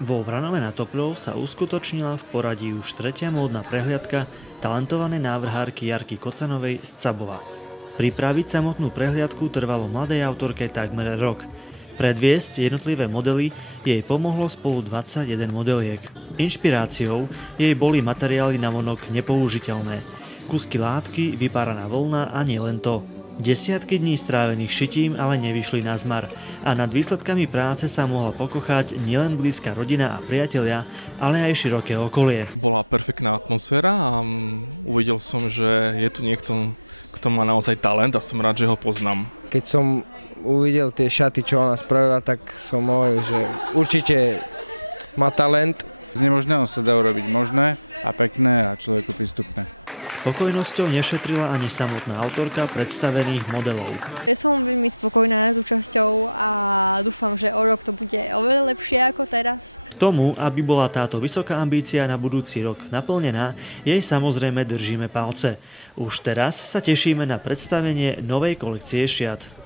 Vo Vranove nad Topľou sa uskutočnila v poradí už tretia módna prehliadka talentovanej návrhárky Jarky Kocanovej z Cabova. Pripraviť samotnú prehliadku trvalo mladej autorke takmer rok. Predviesť jednotlivé modely jej pomohlo spolu 21 modeliek. Inšpiráciou jej boli materiály navonok nepoužiteľné. Kusky látky, vypáraná voľna a nielen to. Desiatky dní strávených šitím ale nevyšli na zmar a nad výsledkami práce sa mohla pokochať nielen blízka rodina a priatelia, ale aj široké okolie. Spokojnosťou nešetrila ani samotná autorka predstavených modelov. K tomu, aby bola táto vysoká ambícia na budúci rok naplnená, jej samozrejme držíme palce. Už teraz sa tešíme na predstavenie novej kolekcie šiat.